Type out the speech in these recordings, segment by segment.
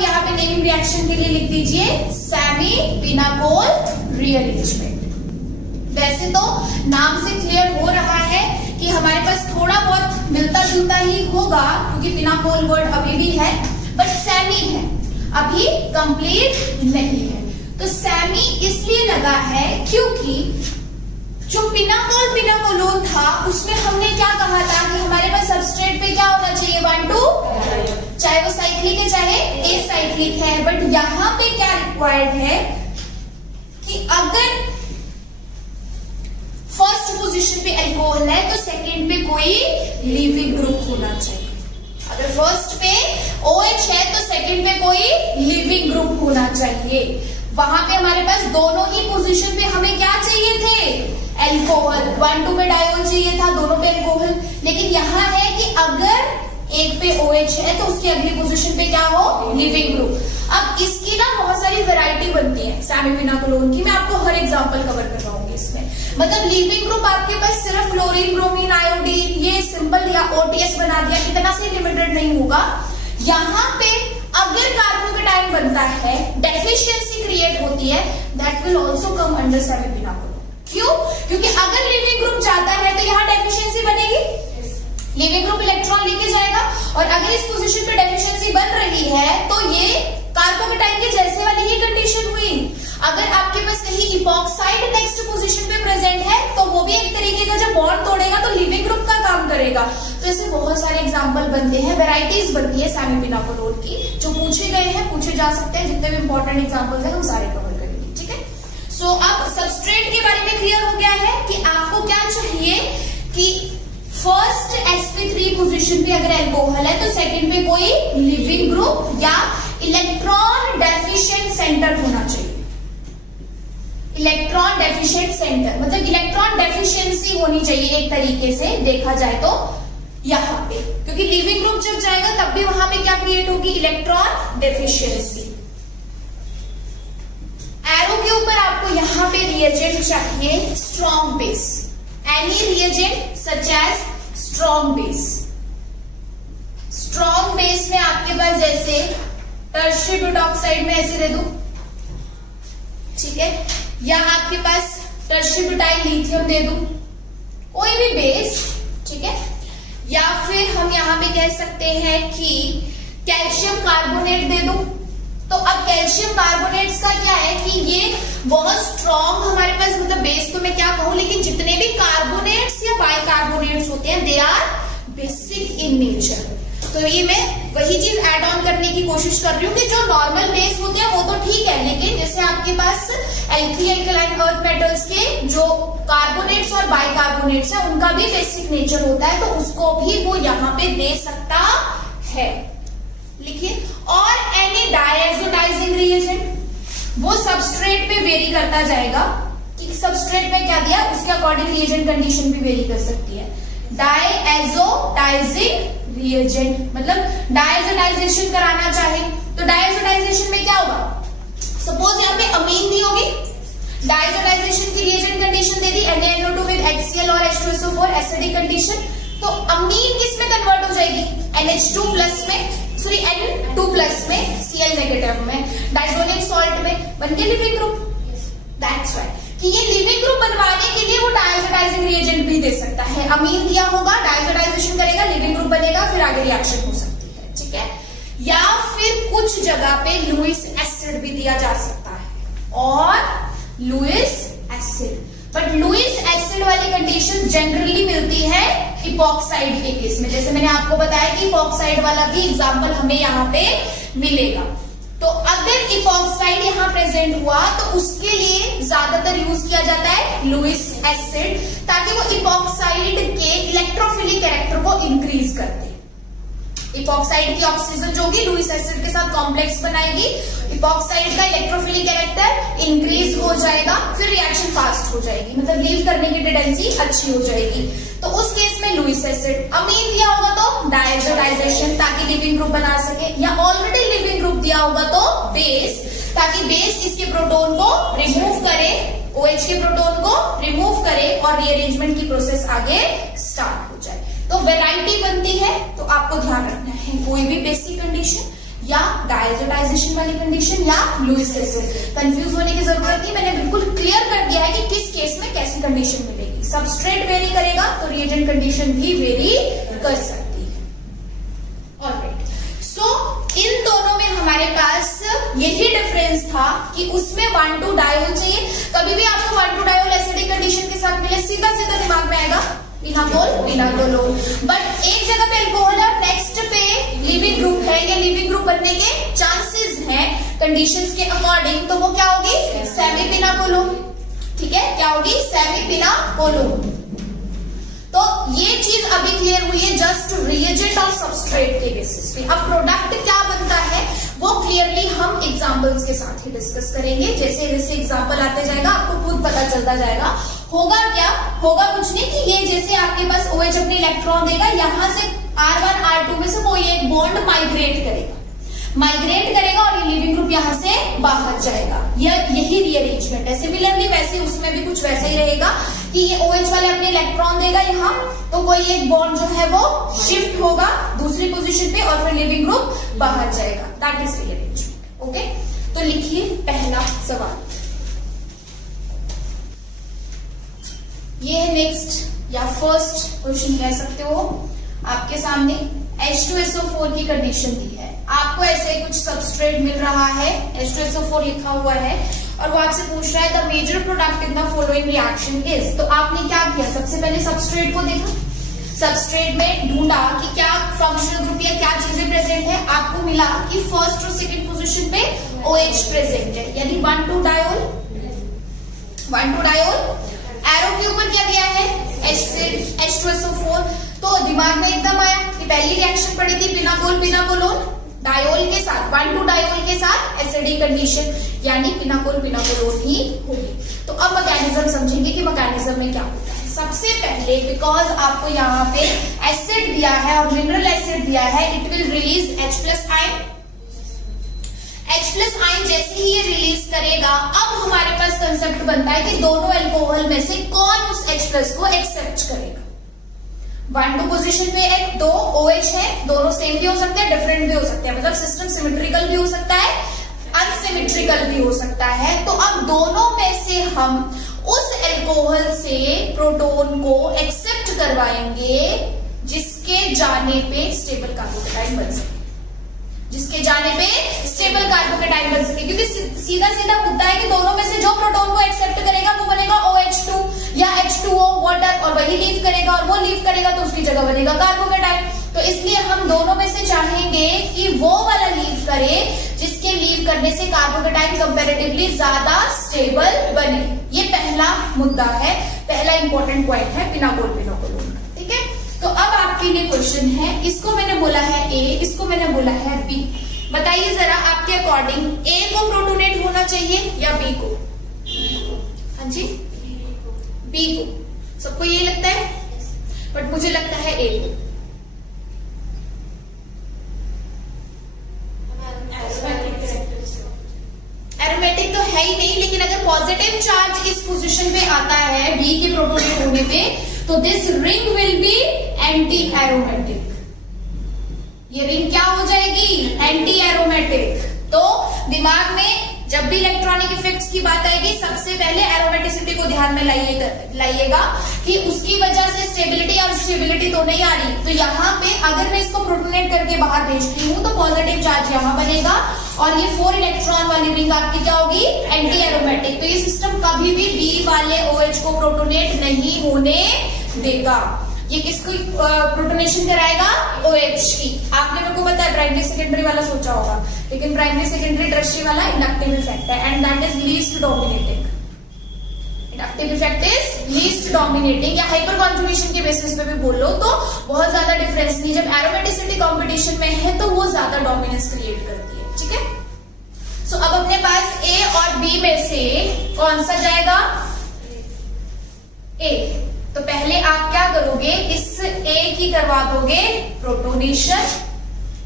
यहाँ पे naming reaction के लिए लिख दीजिए सेमी पिनाकोल रीअरेंजमेंट। वैसे तो नाम से क्लियर हो रहा है कि हमारे पास थोड़ा बहुत मिलता जुलता ही होगा क्योंकि पिनाकोल वर्ड अभी भी है, बट सेमी है, अभी कंप्लीट नहीं है। तो सेमी इसलिए लगा है क्योंकि जो पिनाकोलोन था उसमें हमने क्या कहा था कि हमारे पास सबस्ट्रेट पे क्या होना चाहिए, 1 2, चाहे वो साइक्लिक है चाहे एसाइक्लिक है। बट यहां पे क्या रिक्वायर्ड है कि अगर फर्स्ट पोजीशन पे अल्कोहल है तो सेकंड पे कोई लीविंग ग्रुप होना चाहिए। अगर फर्स्ट पे OH है तो सेकंड पे कोई लीविंग ग्रुप होना चाहिए। वहां पे हमारे पास दोनों ही पोजीशन पे हमें क्या चाहिए थे, अल्कोहल। 1 2 पे डायोल चाहिए था, दोनों पे अल्कोहल। लेकिन यहाँ है कि अगर एक पे OH है तो उसकी अगली पोजीशन पे क्या हो, लिविंग ग्रुप। अब इसकी ना बहुत सारी वैरायटी बनती है सेमी पिनाकोलोन की, मैं आपको हर एग्जांपल कवर करवाऊंगी इसमें। मतलब लिविंग ग्रुप आपके पास सिर्फ क्लोरीन, ब्रोमीन, आयोडीन, ये सिंपल या OTS बना दिया, इतना से लिमिटेड नहीं होगा। यहाँ पे अगर कार्बोकेटाइन बनता है, डेफिशिएंसी क्रिएट होती है, that will also come under semi pinacolone. क्यों? क्योंकि अगर लिविंग ग्रुप जाता है तो यहाँ डेफिशिएंसी बनेगी, लिविंग ग्रुप इलेक्ट्रॉन लेके जाएगा, और अगर इस पोजीशन पे डेफिशिएंसी बन रही है तो ये कार्बोकेटाइन के जैसे वाली ही कंडीशन हुई। अगर आपके पास कहीं इपॉक्साइड नेक्स्ट पोजीशन पे प्रेजेंट है तो वो भी एक तरीके का जब बॉन्ड तोड़ेगा तो लिविंग ग्रुप का काम करेगा। तो ऐसे बहुत सारे एग्जांपल बनते हैं, वैरायटीज बनती है सेमी पिनाकोलोन की, जो पूछे गए हैं, पूछे जा सकते हैं। जितने भी इंपॉर्टेंट एग्जांपल्स हैं हम सारे कवर करेंगे, ठीक है। सो अब सबस्ट्रेट के बारे में क्लियर हो गया है कि आपको क्या चाहिए कि फर्स्ट sp3 पोजीशन पे अगर अल्कोहल है तो सेकंड पे कोई लिविंग ग्रुप या इलेक्ट्रॉन डेफिशिएंट सेंटर होना चाहिए। इलेक्ट्रॉन डेफिशिएंट सेंटर मतलब इलेक्ट्रॉन डेफिशिएंसी होनी चाहिए एक तरीके से देखा जाए तो यहाँ पे, क्योंकि लिविंग ग्रुप जब जाएगा तब भी वहां पे क्या क्रिएट होगी, इलेक्ट्रॉन डेफिशिएंसी। एरो के ऊपर आपको यहाँ पे रिएजेंट चाहिए strong base, any reagent such as strong base. Strong base में आपके पास जैसे टर्शियरी ब्यूटॉक्साइड में ऐसे दे दूं, ठीक है, या आपके पास टर्शियरी ब्यूटाइल लिथियम दे दूं, कोई भी बेस, ठीक है। या फिर हम यहाँ पे कह सकते हैं कि कैल्शियम कार्बोनेट दे दूं। तो अब कैल्शियम कार्बोनेट्स का क्या है कि ये बहुत स्ट्रॉन्ग हमारे पास, मतलब बेस तो मैं क्या कहूं, लेकिन जितने भी कार्बोनेट्स या बाइकार्बोनेट्स होते हैं they are basic in nature. तो ये मैं वही चीज ऐड ऑन करने की कोशिश कर रही हूँ कि जो नॉर्मल बेस होती है वो तो ठीक है, लेकिन जैसे आपके पास एल्कली एल्कलाइन अर्थ मेटल्स के जो कार्बोनेट्स और बाइकार्बोनेट्स है उनका भी बेसिक नेचर होता है, तो उसको भी वो यहाँ पे दे सकता है। लिखिए, और एनी डायएजोडाइजिंग रिएजेंट, वो सबस्ट्रेट पे वेरी करता जाएगा कि सबस्ट्रेट में क्या दिया, उसके अकॉर्डिंग रिएजेंट कंडीशन भी वेरी कर सकती है। डायएजोडाइजिंग रिएजेंट मतलब डायएजोडाइजेशन कराना चाहे तो डायएजोडाइजेशन में क्या होगा, सपोज यहाँ पे अमीन दी होगी, डायएजोडाइजेशन की reagent condition they the NaNO2 with HCl और H2SO4 एसिडिक कंडीशन, तो अमीन किस में कन्वर्ट हो जाएगी, NH2 प्लस में, सॉरी N2 प्लस में, Cl नेगेटिव में, डाइजोनिक सॉल्ट में, बन गया लिविंग ग्रुप। दैट्स व्हाई कि ये लिविंग ग्रुप बनवाने के लिए वो डायएजोडाइजिंग रिएजेंट भी दे सकता है। अमीन दिया होगा, डायएजोडाइजेशन करेगा, लिविंग ग्रुप बनेगा, फिर आगे रिएक्शन हो सकती है, ठीक है। या फिर कुछ जगह पे लुईस एसिड भी दिया जा सकता है, और Lewis acid, but Lewis acid वाली कंडीशन जनरली मिलती है इपॉक्साइड के केस में। जैसे मैंने आपको बताया कि इपॉक्साइड वाला भी एग्जाम्पल हमें यहाँ पे मिलेगा। तो अगर इपॉक्साइड यहाँ प्रेजेंट हुआ तो उसके लिए ज्यादातर यूज किया जाता है लुईस एसिड, ताकि वो इपॉक्साइड के इलेक्ट्रोफिलिक कैरेक्टर को इंक्रीज कर दे। इपॉक्साइड की ऑक्सीजन जो होगी लुईस एसिड के साथ कॉम्प्लेक्स बनाएगी, इपॉक्साइड का इलेक्ट्रोफिलिक कैरेक्टर इंक्रीज हो जाएगा, फिर रिएक्शन फास्ट हो जाएगी, मतलब लीव करने की टेंडेंसी अच्छी हो जाएगी। तो उस केस में लुईस एसिड। अमीन दिया होगा तो डायएजोडाइजेशन, ताकि लिविंग ग्रुप बना सके, या ऑलरेडी लिविंग ग्रुप दिया होगा तो बेस, ताकि बेस इसके प्रोटोन को रिमूव करे, OH के प्रोटोन को रिमूव करे और रीअरेंजमेंट की प्रोसेस आगे स्टार्ट हो जाए। तो वैरायटी बनती है, तो आपको ध्यान रखना है कोई भी बेसिक कंडीशन या डायजोटाइजेशन वाली कंडीशन या लुईस एसिड। कंफ्यूज होने की जरूरत नहीं, मैंने बिल्कुल क्लियर कर दिया है कि किस केस में कैसी कंडीशन मिलेगी। सबस्ट्रेट वेरी करेगा तो रिएजेंट कंडीशन भी वेरी कर सकती है। ऑलराइट, सो इन दोनों में हमारे पास यही डिफरेंस था कि उसमें 1,2 डायोल चाहिए। कभी भी आपको 1,2 डायोल एसिडिक कंडीशन के साथ मिले, सीधा सीधा दिमाग में आएगा पिनाकोल पिनाकोलोन। बट एक जगह पे अल्कोहल है, नेक्स्ट पे लिविंग ग्रुप है, ये लिविंग ग्रुप बनने के चांसेस हैं कंडीशंस के अकॉर्डिंग, तो वो क्या होगी सेमी पिनाकोलोन। ठीक है, क्या होगी सेमी पिनाकोलोन। तो ये चीज अभी क्लियर हुई है जस्ट रिएजेंट और सबस्ट्रेट के बेसिस पे। अब प्रोडक्ट क्या बनता है वो क्लियरली हम एग्जांपल्स के साथ ही डिस्कस करेंगे। जैसे जैसे एग्जांपल आते जाएगा आपको खुद पता चलता जाएगा। होगा क्या, होगा कुछ नहीं कि ये जैसे आपके पास OH अपने इलेक्ट्रॉन देगा, यहां से R1 R2 में से कोई एक बॉन्ड माइग्रेट करेगा और ये लिविंग ग्रुप यहां से बाहर जाएगा। यही रीअरेंजमेंट है। सिमिलरली वैसे उसमें भी कुछ वैसा ही रहेगा कि ये OH वाले अपने इलेक्ट्रॉन देगा यहाँ, तो कोई एक बॉन्ड जो है वो शिफ्ट होगा दूसरी पोजीशन पे और फिर लिविंग ग्रुप बाहर जाएगा। That is rearrangement. ओके, तो लिखिए पहला सवाल। ये है नेक्स्ट या फर्स्ट क्वेश्चन कह सकते हो। आपके सामने H2SO4 की कंडीशन दी है, आपको ऐसे कुछ सबस्ट्रेट मिल रहा है, H2SO4 लिखा हुआ है और वो आपसे पूछ रहा है the major product in the following reaction is. तो आपने क्या किया, सबसे पहले सबस्ट्रेट को देखा, सबस्ट्रेट में ढूंढा कि क्या फंक्शनल ग्रुप या क्या चीजें प्रेजेंट है। आपको मिला कि फर्स्ट और सेकंड पोजीशन पे OH प्रेजेंट है, यानी 1,2 डायोल। एरो के ऊपर क्या दिया है H2SO4। तो दिमाग में एकदम आया कि पहली रिएक्शन पड़ी थी पिनाकोल पिनाकोलोन डायोल के साथ, 1,2 डायोल के साथ एसिडिक कंडीशन, यानी पिनाकोल पिनाकोलोन ही होगी। तो अब मैकेनिज्म समझेंगे कि मैकेनिज्म में क्या होता है। सबसे पहले बिकॉज आपको यहाँ पे एसिड दिया है और मिनरल एसिड दिया है, it will release H+ ion. H+ ion जैसे ही ये रिलीज करेगा, अब हमारे पास कंसेप्ट बनता है कि दोनों अल्कोहल में से कौन उस H+ को एक्सेप्ट करेगा। 1,2 पोजीशन पे एक 2 OH है, दोनों सेम भी हो सकते हैं, डिफरेंट भी हो सकते हैं, मतलब सिस्टम सिमेट्रिकल भी हो सकता है, अनसिमेट्रिकल भी हो सकता है। तो अब दोनों में से हम उस अल्कोहल से प्रोटोन को एक्सेप्ट करवाएंगे जिसके जाने पे स्टेबल कार्बोकेटाइन बन सके, जिसके जाने पे स्टेबल कार्बोकेटाइन बन सके। क्योंकि सीधा सीधा मुद्दा है कि दोनों में से जो प्रोटोन को एक्सेप्ट करेगा वो बनेगा OH2 या H2O वाटर, और वही लीव करेगा और वो लीव करेगा तो उसकी जगह बनेगा कार्बोकेटाइन। तो इसलिए हम दोनों में से चाहेंगे कि वो वाला लीव करे जिसके लीव करने से कार्बोकेटाइन कंपैरेटिवली ज्यादा स्टेबल बने। ये पहला मुद्दा है, पहला इंपॉर्टेंट पॉइंट है पिनाकोल पिनाकोलोन का। ठीक है, तो अब आपके लिए क्वेश्चन है, इसको मैंने बोला है A, इसको मैंने बोला है B। बताइए जरा आपके अकॉर्डिंग A को प्रोटोनेट होना चाहिए या B को? हाँ जी, B को। सबको ये लगता है, बट मुझे लगता है A को। एरोमेटिक तो है ही नहीं, लेकिन अगर पॉजिटिव चार्ज इस पोजीशन पे आता है B के प्रोटोनेट होने पे, तो this ring will be anti aromatic. ये रिंग क्या हो जाएगी? Anti aromatic. तो दिमाग में जब भी इलेक्ट्रॉनिक इफेक्ट्स की बात आएगी, सबसे पहले एरोमेटिसिटी को ध्यान में लाइएगा कि उसकी वजह से स्टेबिलिटी और स्टेबिलिटी तो नहीं आ रही। तो यहाँ पे अगर मैं इसको प्रोटोनेट करके बाहर भेजती हूँ तो पॉजिटिव चार्ज यहाँ बनेगा और ये 4 इलेक्ट्रॉन वाली रिंग आपकी क्या होगी? Anti aromatic. तो ये सिस्टम कभी भी B वाले OH को प्रोटोनेट नहीं होने देगा। ये किसको प्रोटोनेशन कराएगा? OH की। आपने मेरे को पता है प्राइमरी सेकेंडरी वाला सोचा होगा, लेकिन प्राइमरी सेकेंडरी टर्शियरी वाला इंडक्टिव इफेक्ट है, and that is least dominating. Inductive effect is least dominating, या हाइपर कॉन्जुगेशन के बेसिस पे भी बोल लो तो बहुत ज्यादा डिफरेंस नहीं। जब एरोमेटिसिटी कॉम्पिटिशन में है तो वो ज्यादा डोमिनेंस क्रिएट करती है। ठीक है, सो अब अपने पास A और B में से कौन सा जाएगा? A। तो पहले आप क्या करोगे? इस A की करवा दोगे प्रोटोनेशन,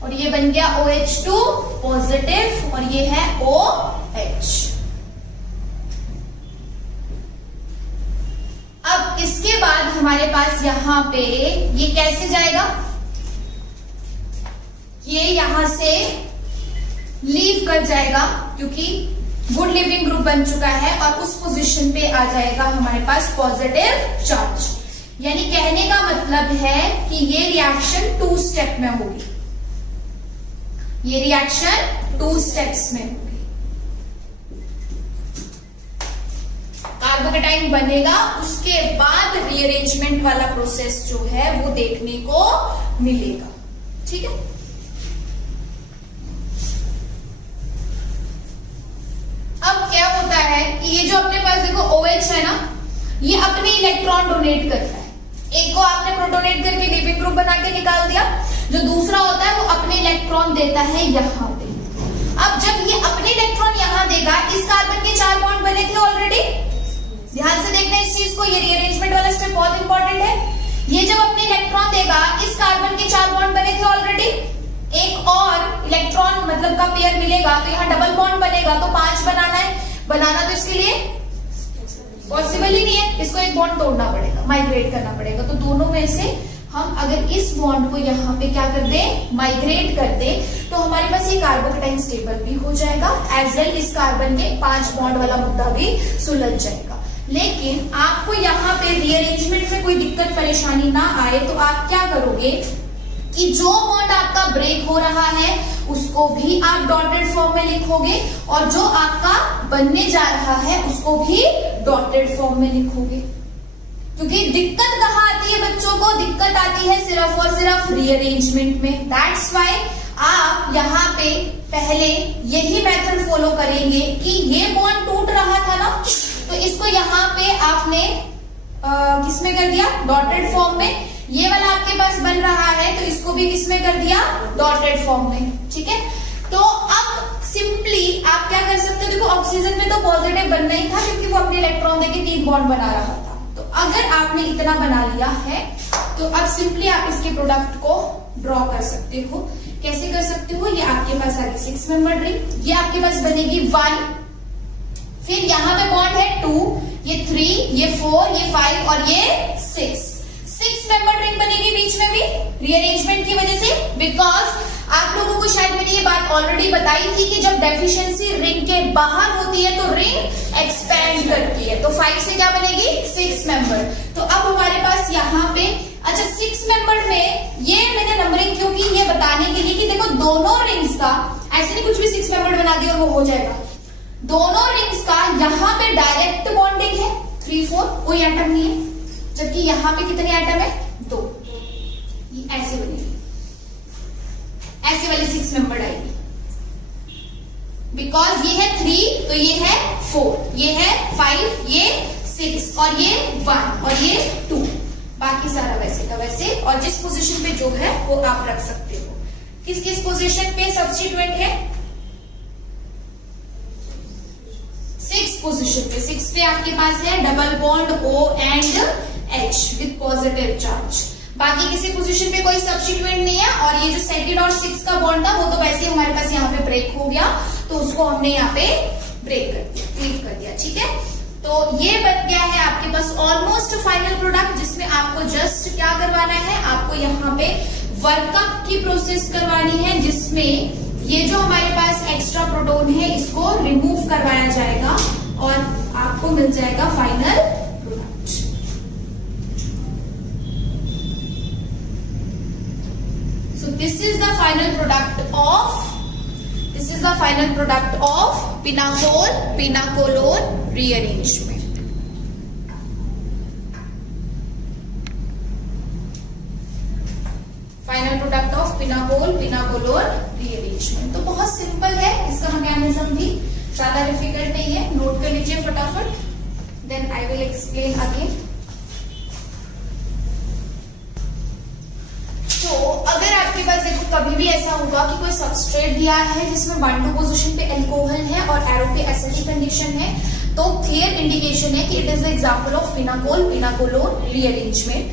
और ये बन गया OH2 पॉजिटिव और ये है OH। अब इसके बाद हमारे पास यहां पे ये कैसे जाएगा? ये यहां से लीव कर जाएगा क्योंकि गुड लिविंग ग्रुप बन चुका है और उस पोजीशन पे आ जाएगा हमारे पास पॉजिटिव चार्ज। यानी कहने का मतलब है कि ये रिएक्शन 2 स्टेप में होगी, ये रिएक्शन 2 स्टेप्स में होगी। कार्बोकेटाइन बनेगा, उसके बाद रीअरेंजमेंट वाला प्रोसेस जो है वो देखने को मिलेगा। ठीक है, अब क्या होता है कि ये जो अपने पास देखो OH है ना, ये अपने इलेक्ट्रॉन डोनेट करता है। एक को आपने प्रोटोनेट करके लिविंग ग्रुप बना के निकाल दिया, जो दूसरा होता है वो अपने इलेक्ट्रॉन देता है यहाँ पे। अब जब ये अपने इलेक्ट्रॉन यहाँ देगा, इस कार्बन के 4 बॉन्ड बने थे ऑलरेडी, ध्यान से देखना इस चीज को, ये रीअरेंजमेंट वाला स्टेप बहुत इंपॉर्टेंट है। ये जब अपने इलेक्ट्रॉन देगा, इस कार्बन के 4 बॉन्ड बने थे ऑलरेडी, एक और इलेक्ट्रॉन मतलब का पेयर मिलेगा तो यहाँ डबल बॉन्ड बनेगा, तो 5 बनाना है। बनाना तो इसके लिए पॉसिबल ही नहीं है, इसको एक बॉन्ड तोड़ना पड़ेगा, माइग्रेट करना पड़ेगा। तो दोनों में से हम अगर इस बॉन्ड को यहाँ पे क्या कर दें, माइग्रेट कर दें, तो हमारे पास ये कार्बोकेटाइन स्टेबल भी हो जाएगा, एज वेल इस कार्बन के 5 बॉन्ड वाला मुद्दा भी सुलझ जाएगा। लेकिन आपको यहाँ पे रीअरेंजमेंट में कोई दिक्कत परेशानी ना आए तो आप क्या करोगे कि जो बॉन्ड आपका ब्रेक हो रहा है उसको भी आप डॉटेड फॉर्म में लिखोगे और जो आपका बनने जा रहा है उसको भी डॉटेड फॉर्म में लिखोगे। क्योंकि दिक्कत कहाँ आती है बच्चों को, दिक्कत आती है सिर्फ और सिर्फ रीअरेंजमेंट में। दैट्स वाई आप यहाँ पे पहले यही मेथड फॉलो करेंगे कि ये बॉन्ड टूट रहा था ना, तो इसको यहाँ पे आपने किसमें कर दिया, डॉटेड फॉर्म में। ये वाला आपके पास बन रहा है तो इसको भी किसमें कर दिया, डॉटेड फॉर्म में। ठीक है, तो अब सिंपली आप क्या कर सकते हो, देखो ऑक्सीजन में तो पॉजिटिव बनना ही था क्योंकि वो अपने इलेक्ट्रॉन देके 3 बॉन्ड बना रहा था। तो अगर आपने इतना बना लिया है तो अब सिंपली आप इसके प्रोडक्ट को ड्रॉ कर सकते हो। कैसे कर सकते हो, ये आपके पास आ गई 6 मेंबर रिंग, ये आपके पास बनेगी 1, फिर यहाँ पे बॉन्ड है 2, ये 3, ये 4, ये 5 और ये 6 मेंबर रिंग बनेगी बीच में भी रीअरेंजमेंट की वजह से। बिकॉज आप लोगों को शायद मैंने ये बात ऑलरेडी बताई थी कि जब डेफिशिएंसी रिंग के बाहर होती है तो रिंग एक्सपैंड करती है, तो 5 से क्या बनेगी, 6 मेंबर। तो अब हमारे पास यहाँ पे अच्छा 6 मेंबर में ये मैंने नंबरिंग क्यों की, ये बताने के लिए कि देखो दोनों रिंग्स का ऐसे नहीं कुछ भी 6 मेंबर बना दिया और वो हो जाएगा। दोनों रिंग्स का यहाँ पे डायरेक्ट बॉन्डिंग है 3, 4, कोई एटम नहीं है, जबकि यहाँ पे कितने एटम है, 2। ये ऐसे बनेगी, ऐसे वाली 6 मेंबर आएगी। बिकॉज ये है 3 तो ये है 4, ये है 5, ये 6 और ये 1 और ये 2, बाकी सारा वैसे का वैसे। और जिस पोजीशन पे जो है वो आप रख सकते हो। किस किस पोजीशन पे सब्स्टिट्यूएंट है, 6 पोजीशन पे। 6 पे आपके पास है double bond O and H with positive charge. बाकी किसी पोजीशन पे कोई सब्स्टिट्यूएंट नहीं है। और ये जो सेकंड और 6 का बॉन्ड था वो तो वैसे हमारे पास यहाँ पे ब्रेक हो गया, तो उसको हमने यहाँ पे ब्रेक कर दिया, लीव कर दिया। ठीक है, तो ये बन गया है आपके पास ऑलमोस्ट फाइनल प्रोडक्ट, जिसमें आपको जस्ट क्या करवाना है, आपको यहाँ पे वर्कअप की प्रोसेस करवानी है, जिसमें ये जो हमारे पास एक्स्ट्रा प्रोटॉन है इसको रिमूव करवाया जाएगा और आपको मिल जाएगा final product. So this is the final product of pinacol-pinacolone rearrangement. Final product of pinacol-pinacolone rearrangement। तो बहुत सिंपल है इसका मैकेनिज्म भी, ज्यादा डिफिकल्ट नहीं है, नोट कर लीजिए फटाफट, then I will explain again. तो अगर आपके पास देखो कभी भी ऐसा होगा कि कोई सबस्ट्रेट दिया है जिसमें 1-2 पोजीशन पे अल्कोहल है और एरो पे एसिडिक कंडीशन है, तो क्लियर इंडिकेशन है कि it is the example of pinacol-pinacolone rearrangement।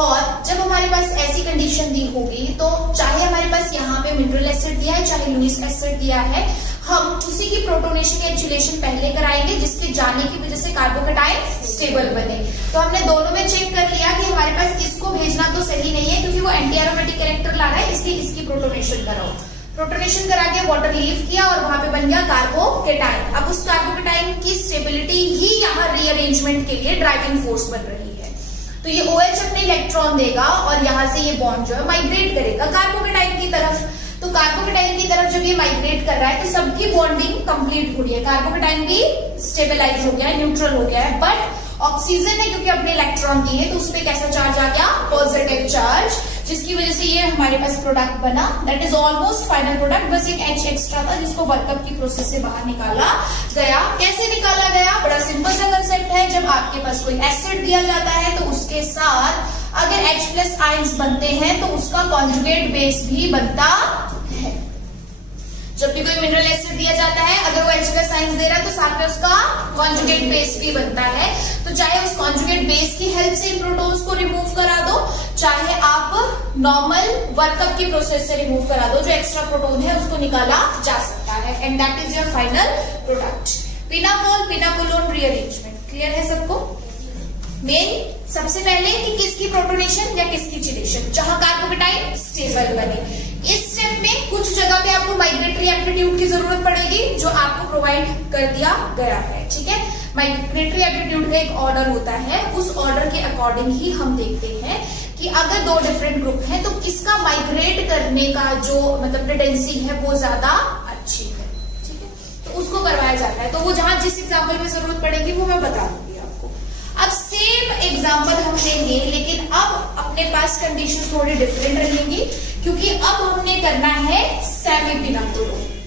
और जब हमारे पास ऐसी कंडीशन दी होगी तो चाहे हमारे पास यहाँ पे मिनरल एसिड दिया है चाहे लुईस एसिड दिया है, हम उसी की प्रोटोनेशन या एक्चुलेशन पहले कराएंगे जिसके जाने की वजह से कार्बोकेटाइन स्टेबल बने। तो हमने दोनों में चेक कर लिया कि हमारे पास इसको भेजना तो सही नहीं है क्योंकि वो एंटी एरोमेटिक कैरेक्टर ला रहा है, इसलिए इसकी प्रोटोनेशन कराओ। प्रोटोनेशन करा के वाटर लीव किया और वहां पे बन गया कार्बोकेटाइन। अब उस कार्बोकेटाइन की स्टेबिलिटी ही यहाँ रीअरेंजमेंट के लिए ड्राइविंग फोर्स बन रही है। तो ये OH अपने इलेक्ट्रॉन देगा और यहाँ से ये बॉन्ड जो है माइग्रेट करेगा कार्बोकेटाइन की तरफ। तो कार्बोकेटाइन की तरफ जब ये माइग्रेट कर रहा है तो सबकी बॉन्डिंग कंप्लीट हो रही है, कार्बोकेटाइन भी स्टेबलाइज हो गया है, न्यूट्रल हो गया है, बट ऑक्सीजन ने क्योंकि अपने इलेक्ट्रॉन दिए तो उसपे कैसा चार्ज आ गया, पॉजिटिव चार्ज, जिसकी वजह से ये हमारे पास प्रोडक्ट बना। That is almost final product, बस एक H एक्स्ट्रा था जिसको वर्कअप की प्रोसेस से बाहर निकाला गया। कैसे निकाला गया, बड़ा सिंपल सा कंसेप्ट है। जब आपके पास कोई एसिड दिया जाता है तो उसके साथ अगर H+ आयंस बनते हैं तो उसका कॉन्जुगेट बेस भी बनता है। जब भी कोई मिनरल एसिड दिया जाता है, अगर वो H+ आयंस दे रहा है तो साथ में उसका कॉन्जुगेट बेस भी बनता है। तो चाहे उस कॉन्जुगेट बेस की हेल्प से प्रोटॉन्स को रिमूव करा दो, चाहे आप नॉर्मल वर्कअप की प्रोसेस से रिमूव करा दो, जो एक्स्ट्रा प्रोटॉन है उसको निकाला जा सकता है। And that is your final product, pinacol pinacolone rearrangement. Clear है सबको? मेन सबसे पहले कि किसकी प्रोटोनेशन या किसकी चिलेशन, जहां कार्बोकेटाइन स्टेबल बने। इस स्टेप में कुछ जगह पे आपको माइग्रेटरी एप्टीट्यूड की जरूरत पड़ेगी, जो आपको प्रोवाइड कर दिया गया है। ठीक है, माइग्रेटरी एप्टीट्यूड का एक ऑर्डर होता है, उस ऑर्डर के अकॉर्डिंग ही हम देखते हैं कि अगर दो डिफरेंट ग्रुप हैं तो किसका माइग्रेट करने का जो मतलब टेंडेंसी है वो ज्यादा अच्छी है। ठीक है, तो उसको करवाया जाता है। तो वो जहां जिस एग्जाम्पल में जरूरत पड़ेगी वो मैं बता दूंगी आपको। अब सेम एग्जाम्पल हम लेंगे, लेकिन अब अपने पास कंडीशन थोड़ी डिफरेंट रहेंगी, क्योंकि अब हमने करना है सेमी पिनाकोलोन।